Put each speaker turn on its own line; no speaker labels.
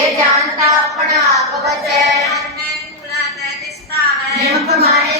ਜੇ
ਜਾਣਤਾ ਆਪਣਾ ਆਪ ਬਚੈ।
ਨਿਮ ਗੁਣਾ ਤੈ ਦਿਸਤਾਵੇ ਨਿਮ
ਕਮਾਏ